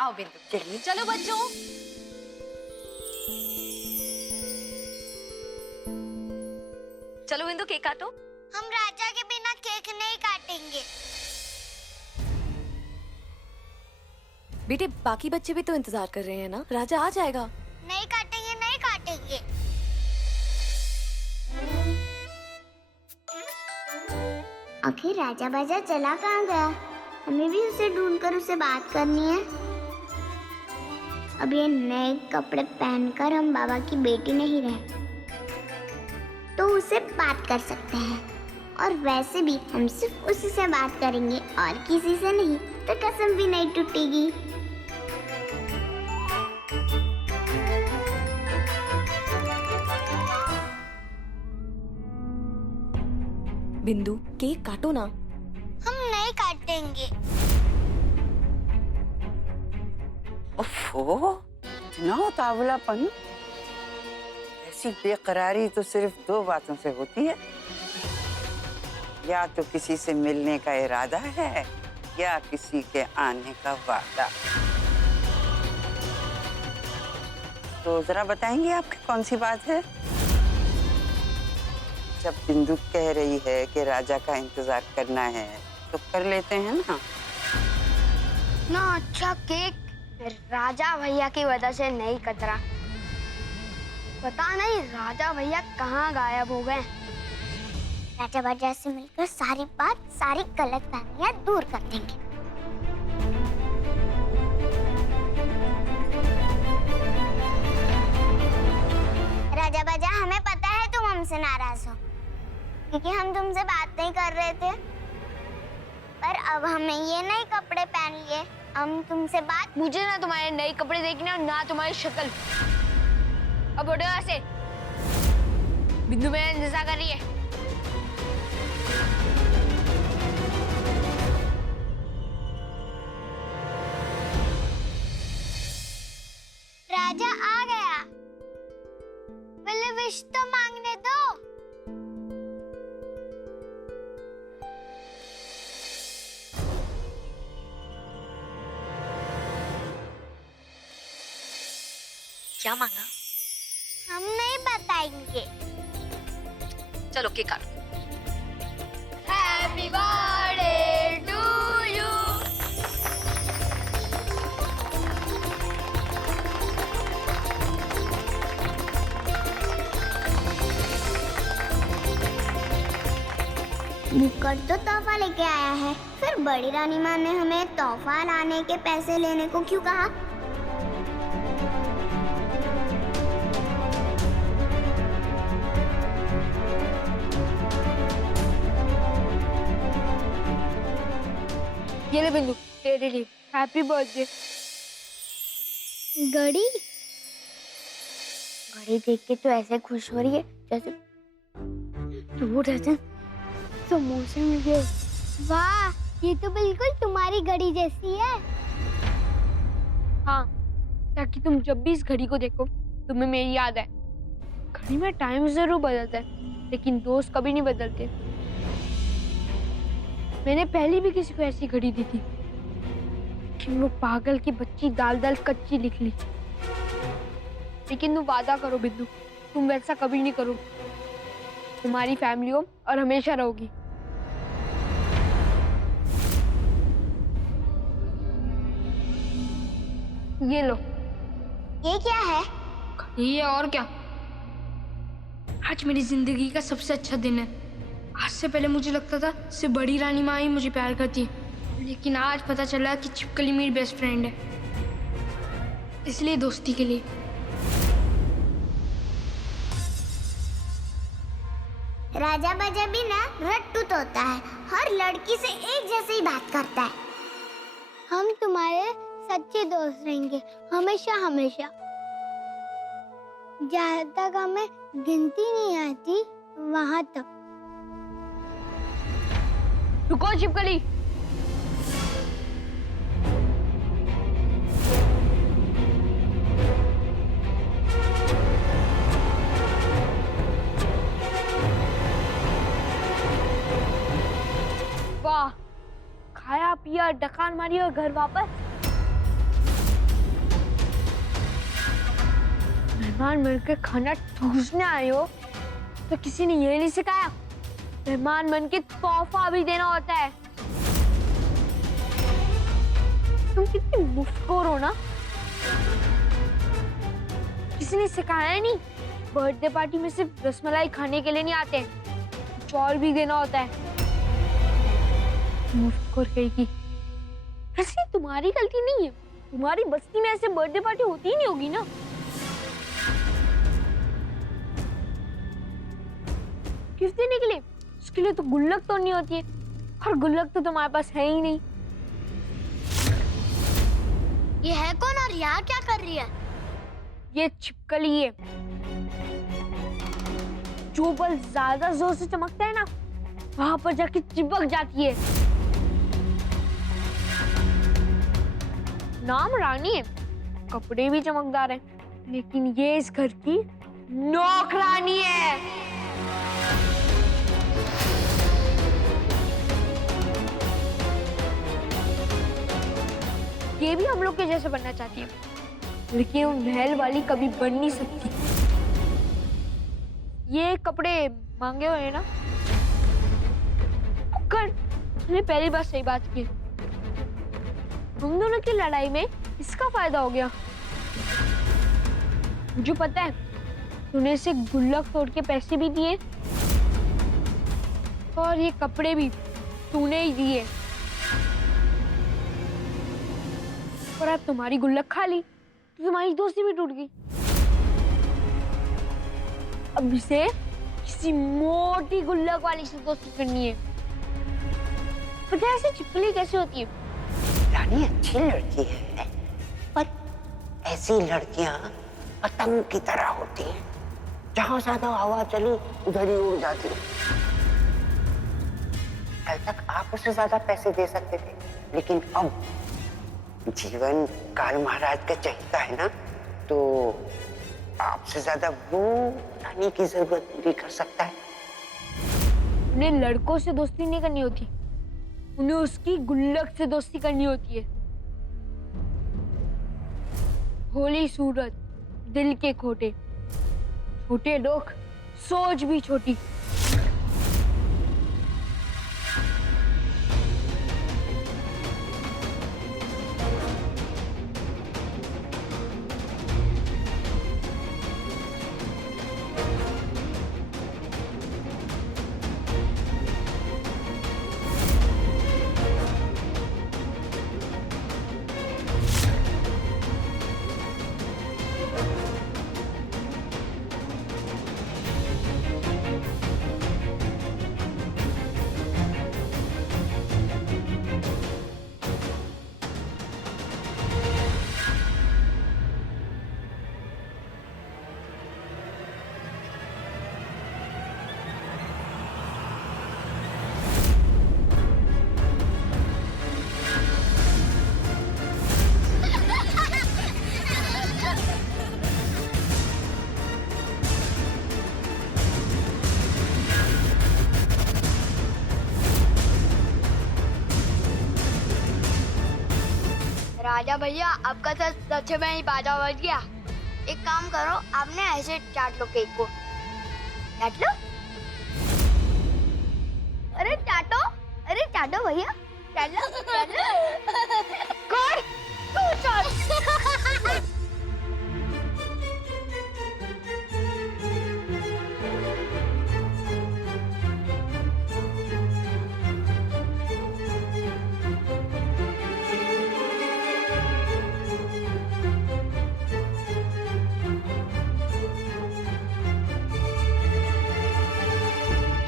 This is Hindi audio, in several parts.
आओ बिंदु, चलिए। चलो बच्चों। चलो बिंदु, केक काटो। हम राजा के बिना केक नहीं काटेंगे। बेटे बाकी बच्चे भी तो इंतजार कर रहे हैं ना, राजा आ जाएगा। नहीं काटेंगे, नहीं काटेंगे। आखिर राजा बाजा चला कहाँ गया? हमें भी उसे ढूंढकर उसे बात करनी है। अब ये नए कपड़े पहनकर हम बाबा की बेटी नहीं रहे, तो उसे बात कर सकते हैं। और वैसे भी हम सिर्फ उसी से बात करेंगे और किसी से नहीं, तो कसम भी नहीं टूटेगी। बिंदु केक काटो ना। हम नहीं काटेंगे। ओफो, इतना उतावलापन। ऐसी बेकरारी तो सिर्फ दो बातों से होती है, या तो किसी से मिलने का इरादा है या किसी के आने का वादा। तो जरा बताएंगे आपकी कौन सी बात है? जब बिंदु कह रही है कि राजा का इंतजार करना है, तो कर लेते हैं ना। ना अच्छा केक राजा भैया की वजह से नहीं कतरा। पता नहीं राजा भैया कहाँ गायब हो गए। राजा बाजा से मिलकर सारी बात, सारी गलतफहमियां दूर कर देंगे। राजा बाजा, हमें पता है तुम हमसे नाराज हो, क्योंकि हम तुमसे बात नहीं कर रहे थे। पर अब हमें ये नए कपड़े पहन लिए, हम तुमसे बात। मुझे ना तुम्हारे नए कपड़े देखने और ना तुम्हारी शक्ल। अब उठो यहाँ से। बिंदु मेरा इंतजार कर रही है। राजा आ गया, पहले विश तो मांगने दो। क्या मांगा? हम नहीं बताएंगे। चलो केक काटो। Happy birthday to you. मुक्कर तो तोहफा लेके आया है, फिर बड़ी रानी माँ ने हमें तोहफा लाने के पैसे लेने को क्यों कहा? ये ले बिंदु, तेरे लिए हैप्पी बर्थडे। घड़ी घड़ी देख के तो ऐसे खुश हो रही है जैसे वो जैसे समोसे मिल गए। वाह, ये तो बिल्कुल तुम्हारी घड़ी जैसी है। हाँ, ताकि तुम जब भी इस घड़ी को देखो तुम्हें मेरी याद आए। घड़ी में टाइम जरूर बदलता है, लेकिन दोस्त कभी नहीं बदलते। मैंने पहले भी किसी को ऐसी घड़ी दी थी, लेकिन वो पागल की बच्ची दाल दाल कच्ची लिख ली। लेकिन तुम वादा करो बिंदु, तुम वैसा कभी नहीं करो। तुम्हारी फैमिली हो और हमेशा रहोगी। ये लो। ये क्या है? ये और क्या, आज मेरी जिंदगी का सबसे अच्छा दिन है। आज से पहले मुझे लगता था सिर्फ बड़ी रानी माँ ही मुझे प्यार करती है, लेकिन आज पता चला कि छिपकली मेरी बेस्ट फ्रेंड है, इसलिए दोस्ती के लिए। राजा बाजा भी ना रट्टू तोता है, हर लड़की से एक जैसे ही बात करता है। हम तुम्हारे सच्चे दोस्त रहेंगे हमेशा हमेशा। जहाँ तक हमें गिनती नहीं आती वहाँ तक। रुको छिपकली। वाह, खाया पिया डकान मारी और घर वापस। मेहमान बनकर खाना ठूसने आए हो तो किसी ने ये नहीं सिखाया मेहमान बन के तोहफा भी देना होता है। तुम कितनी मुफ्तखोर हो ना। किसी ने सिखाया नहीं, बर्थडे पार्टी में सिर्फ रसमलाई खाने के लिए नहीं आते, कुछ और भी देना होता है। मुफ्तखोर कहेगी। वैसे तुम्हारी गलती नहीं है, तुम्हारी बस्ती में ऐसे बर्थडे पार्टी होती ही नहीं होगी ना। गिफ्ट देने के लिए उसके लिए तो गुल्लक तोड़नी होती है, और गुल्लक तो तुम्हारे पास है ही नहीं। ये है कौन और यहाँ क्या कर रही है? ये छिपकली है। जो बल ज्यादा जोर से चमकता है ना, वहां पर जाके चिपक जाती है। नाम रानी है, कपड़े भी चमकदार हैं, लेकिन ये इस घर की नौकरानी है। ये भी हम लोग के जैसे बनना चाहती है, लेकिन वो महल वाली कभी बन नहीं सकती। ये कपड़े मांगे हुए हैं ना, कर तूने पहली बार सही बात की। हम दोनों की लड़ाई में इसका फायदा हो गया। मुझे पता है तूने इसे गुल्लक तोड़ के पैसे भी दिए और ये कपड़े भी तूने ही दिए, और अब तुम्हारी गुल्लक खा ली तो तुम्हारी दोस्ती भी टूट गई। अब इसे किसी मोटी गुल्लक वाली से दोस्ती करनी है। पता है ऐसे छिपकली कैसे होती है? रानी अच्छी लड़की है, पर ऐसी लड़कियां पतंग की तरह होती हैं, जहां ज्यादा हवा चली उधर ही उड़ जाती है। कल तक आप उसे ज्यादा पैसे दे सकते थे, लेकिन अब जीवन काल महाराज का चहिता है ना, तो आपसे ज्यादा वो रानी की जरूरत पूरी कर सकता है। उन्हें लड़कों से दोस्ती नहीं करनी होती, उन्हें उसकी गुल्लक से दोस्ती करनी होती है। भोली सूरत, दिल के खोटे, छोटे लोग, सोच भी छोटी। राजा भैया, आपका तो सच में ही बाजा बज गया। एक काम करो, आपने ऐसे चाट लो केक को। चाट लो। अरे चाटो भैया, चाट लो, चाट लो। कर, तू चाट।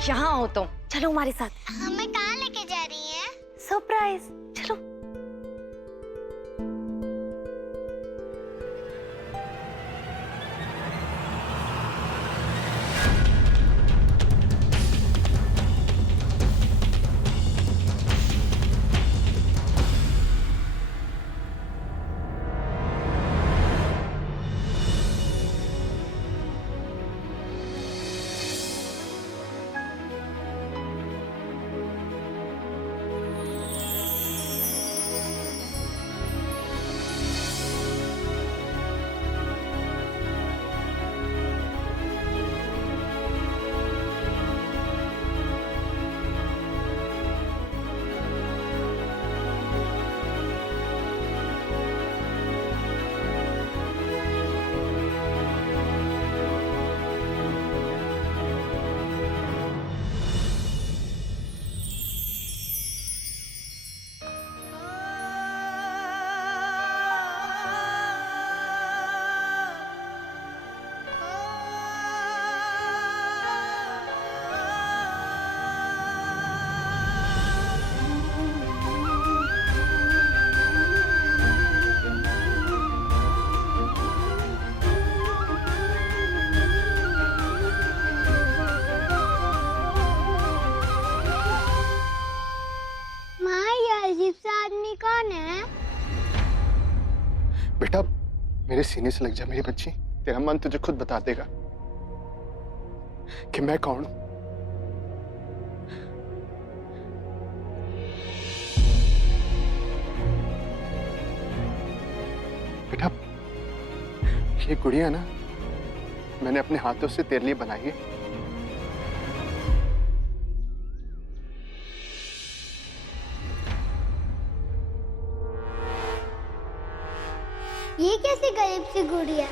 यहाँ हो तुम, चलो हमारे साथ। हमें कहाँ लेके जा रही हैं? सरप्राइज, चलो। बेटा मेरे सीने से लग जा मेरी बच्ची, तेरा मन तुझे खुद बता देगा कि मैं कौन हूं। बेटा ये गुड़िया ना मैंने अपने हाथों से तेरे लिए बनाई है। ये कैसी गरीब सी गुड़िया?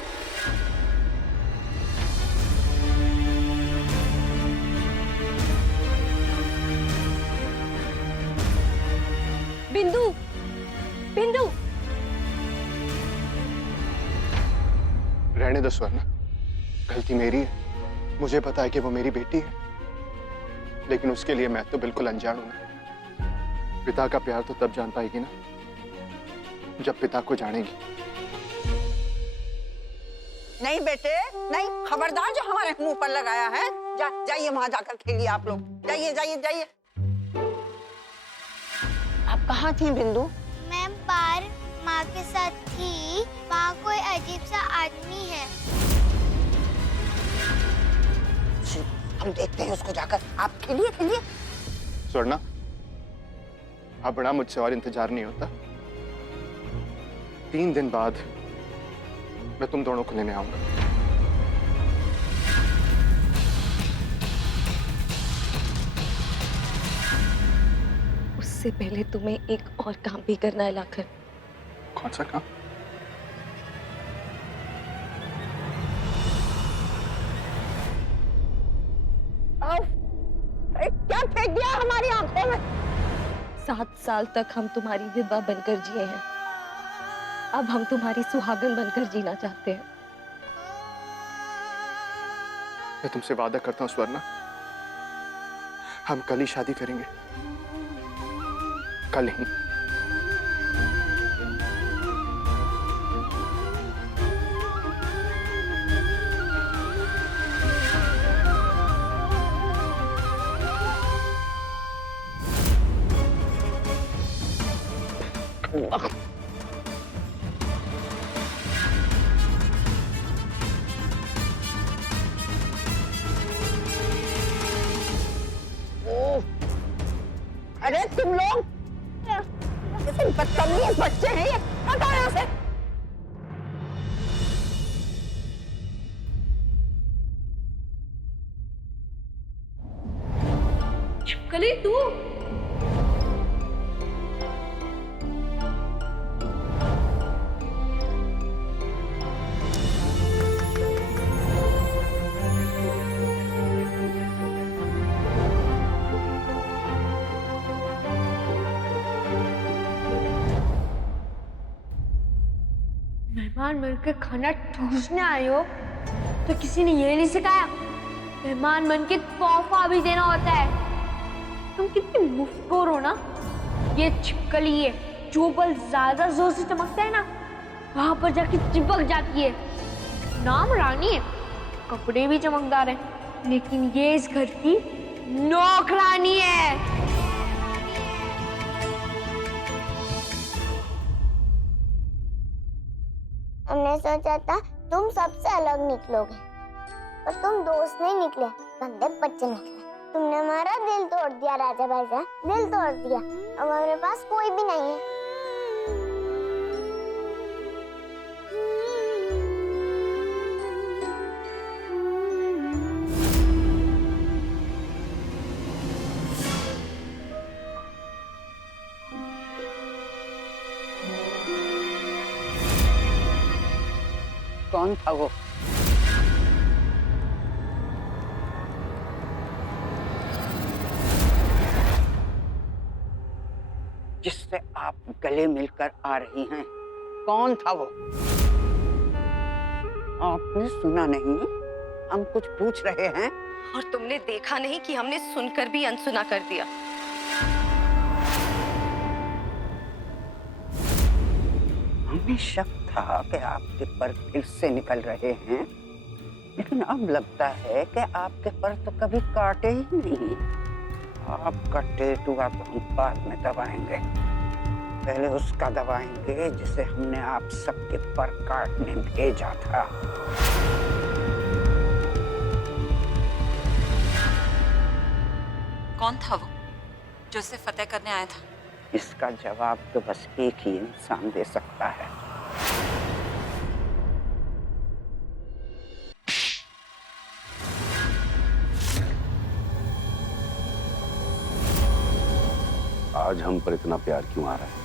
बिंदु, बिंदु। रहने दो स्वर्णा, गलती मेरी है। मुझे पता है कि वो मेरी बेटी है, लेकिन उसके लिए मैं तो बिल्कुल अनजान हूं ना। पिता का प्यार तो तब जान पाएगी ना जब पिता को जानेगी। नहीं बेटे नहीं, खबरदार जो हमारे मुंह पर लगाया है। जाइए वहां जाकर खेलिए आप लोग, जाइए जाइए जाइए। आप कहाँ थी बिंदु? मैं बाहर माँ के साथ थी। वहाँ कोई अजीब सा आदमी है। हम देखते हैं उसको जाकर। आप खेलिए खेलिए। स्वर्णा अब बड़ा मुझसे और इंतजार नहीं होता। 3 दिन बाद मैं तुम दोनों को लेने आऊंगा। उससे पहले तुम्हें एक और काम भी करना है लाखन। कौन सा काम? क्या फेंक दिया हमारी आंखों में? 7 साल तक हम तुम्हारी विधवा बनकर जिए हैं, अब हम तुम्हारी सुहागन बनकर जीना चाहते हैं। मैं तुमसे वादा करता हूं स्वर्णा, हम कल ही शादी करेंगे, कल ही। अरे तुम लोग कैसे बदतमीज बच्चे हैं ये? हटाओ यहाँ से। छिपकली तू? मेहमान बनकर खाना ठूसने आए हो तो किसी ने ये नहीं सिखाया मेहमान बनके तोहफा भी देना होता है? तुम कितनी मुफ्तखोर हो ना। ये छिपकली है, जो बल ज्यादा जोर से चमकता है ना वहां पर जाके चिपक जाती है। नाम रानी है, कपड़े भी चमकदार हैं, लेकिन ये इस घर की नौकरानी है। हमने सोचा था तुम सबसे अलग निकलोगे, पर तुम दोस्त नहीं निकले, गंदे बच्चे निकले। तुमने हमारा दिल तोड़ दिया राजा भाई साहब, दिल तोड़ दिया। अब हमारे पास कोई भी नहीं है। कौन था वो? जिससे आप गले मिलकर आ रही हैं, कौन था वो? आपने सुना नहीं? हम कुछ पूछ रहे हैं। और तुमने देखा नहीं कि हमने सुनकर भी अनसुना कर दिया। हमें शक था कि आपके पर फिर से निकल रहे हैं, लेकिन अब लगता है कि आपके पर तो कभी काटे ही नहीं। आपका टेटुआ तो हम बाद में दबाएंगे, पहले उसका दबाएंगे जिसे हमने आप सबके पर काटने भेजा था। कौन था वो जो उसे फतेह करने आया था? इसका जवाब तो बस एक ही इंसान दे सकता है। आज हम पर इतना प्यार क्यों आ रहा है?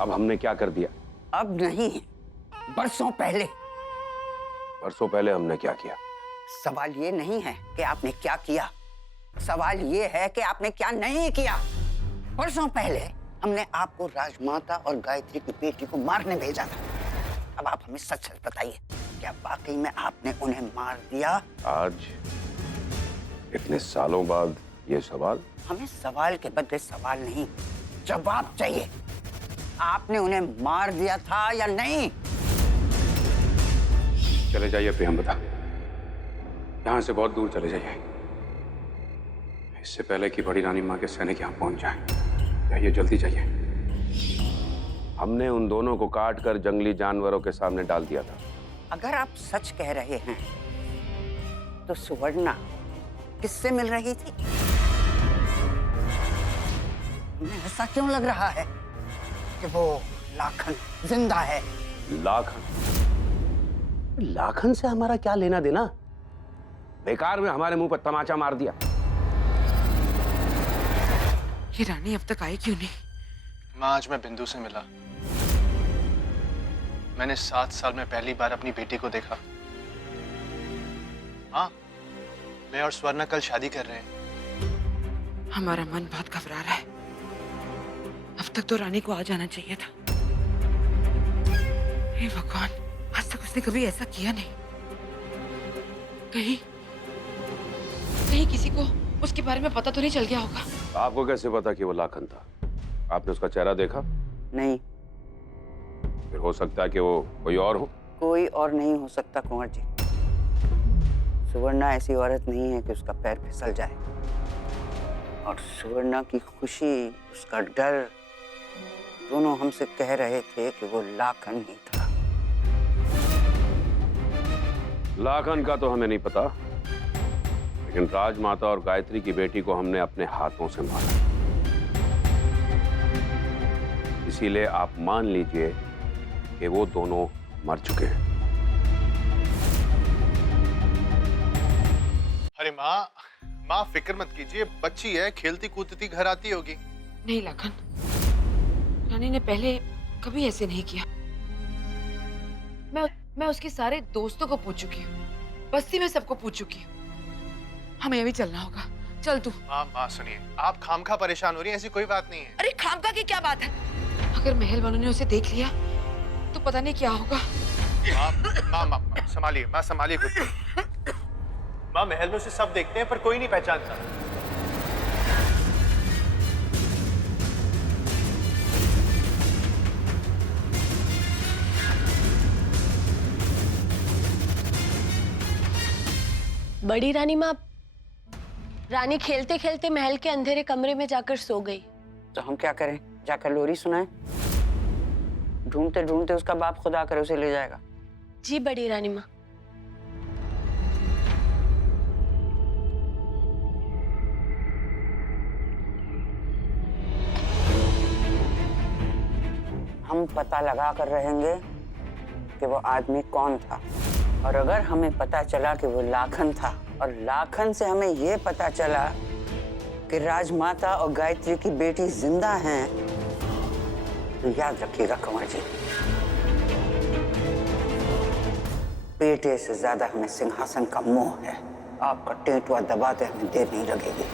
अब हमने क्या कर दिया? अब नहीं, बरसों पहले। बरसों पहले हमने क्या किया? सवाल ये नहीं है कि आपने क्या किया, सवाल ये है कि आपने क्या नहीं किया। बरसों पहले हमने आपको राजमाता और गायत्री की बेटी को मारने भेजा था। अब आप हमें सच सच बताइए, क्या वाकई में आपने उन्हें मार दिया? आज इतने सालों बाद ये सवाल? हमें सवाल के बदले सवाल नहीं, जवाब चाहिए। आपने उन्हें मार दिया था या नहीं? चले जाइए प्रियंवदा, यहाँ से बहुत दूर चले जाइए, इससे पहले कि बड़ी रानी माँ के सैनिक यहाँ पहुंच जाएं। जाइए, जल्दी जाइए। हमने उन दोनों को काट कर जंगली जानवरों के सामने डाल दिया था। अगर आप सच कह रहे हैं तो सुवर्णा किससे मिल रही थी? मुझे ऐसा क्यों लग रहा है कि वो लाखन जिंदा है? लाखन? लाखन से हमारा क्या लेना देना? बेकार में हमारे मुंह पर तमाचा मार दिया। ये रानी अब तक आई क्यों नहीं? माँ, आज मैं बिंदु से मिला। मैंने 7 साल में पहली बार अपनी बेटी को देखा। हाँ, मैं और स्वर्णा कल शादी कर रहे हैं। हमारा मन बहुत घबरा रहा है। अब तक तो रानी को आ जाना चाहिए था। हे भगवान, आज तक उसने कभी ऐसा किया नहीं। कहीं किसी को उसके बारे में पता तो नहीं चल गया होगा? आपको कैसे पता कि वो लाखन था? आपने उसका चेहरा देखा? नहीं। फिर हो सकता है कि वो कोई और हो। कोई और नहीं हो सकता कुंवर जी। सुवर्णा ऐसी औरत नहीं है कि उसका पैर फिसल जाए। और सुवर्णा की खुशी, उसका डर, दोनों हमसे कह रहे थे कि वो लाखन ही था। लाखन का तो हमें नहीं पता, लेकिन राजमाता और गायत्री की बेटी को हमने अपने हाथों से मारा। इसीलिए आप मान लीजिए कि वो दोनों मर चुके हैं। अरे माँ फिक्र मत कीजिए, बच्ची है, खेलती कूदती घर आती होगी। नहीं लाखन, रानी ने पहले कभी ऐसे नहीं किया। मैं उसके सारे दोस्तों को पूछ चुकी हूँ, बस्ती में सबको पूछ चुकी हूँ। हमें अभी चलना होगा। चल तू। माँ सुनिए, आप खामखा परेशान हो रही हैं, ऐसी कोई बात नहीं है। अरे खामका की क्या बात है? अगर महल वालों ने उसे देख लिया तो पता नहीं क्या होगा। माँ संभालिए खुद को। माँ, महल में उसे सब देखते हैं पर कोई नहीं पहचानता। बड़ी रानी माँ, रानी खेलते खेलते महल के अंधेरे कमरे में जाकर सो गई। तो हम क्या करें? जाकर लोरी सुनाएं? ढूंढते ढूंढते उसका बाप खुद आकर उसे ले जाएगा। जी बड़ी रानी माँ। हम पता लगा कर रहेंगे कि वो आदमी कौन था, और अगर हमें पता चला कि वो लाखन था और लाखन से हमें ये पता चला कि राजमाता और गायत्री की बेटी जिंदा हैं, तो याद रखिएगा कंवर जी, बेटे से ज्यादा हमें सिंहासन का मोह है। आपका टेटुआ दबाते हमें देर नहीं लगेगी।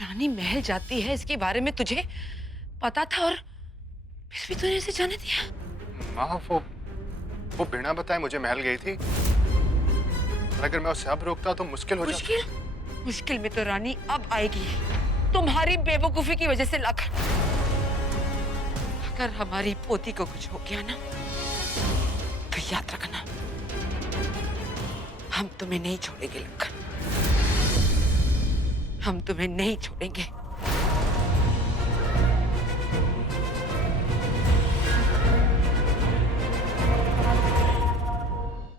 रानी महल जाती है, इसके बारे में तुझे पता था और फिर भी तूने इसे जाने दिया? माँ, वो बिना बताए मुझे महल गई थी। और अगर मैं उसे अब रोकता तो मुश्किल हो जाता। मुश्किल में तो रानी अब आएगी, तुम्हारी बेवकूफी की वजह से लखन। अगर हमारी पोती को कुछ हो गया ना, तो याद रखना, हम तुम्हें नहीं छोड़ेंगे लखन, हम तुम्हें नहीं छोड़ेंगे।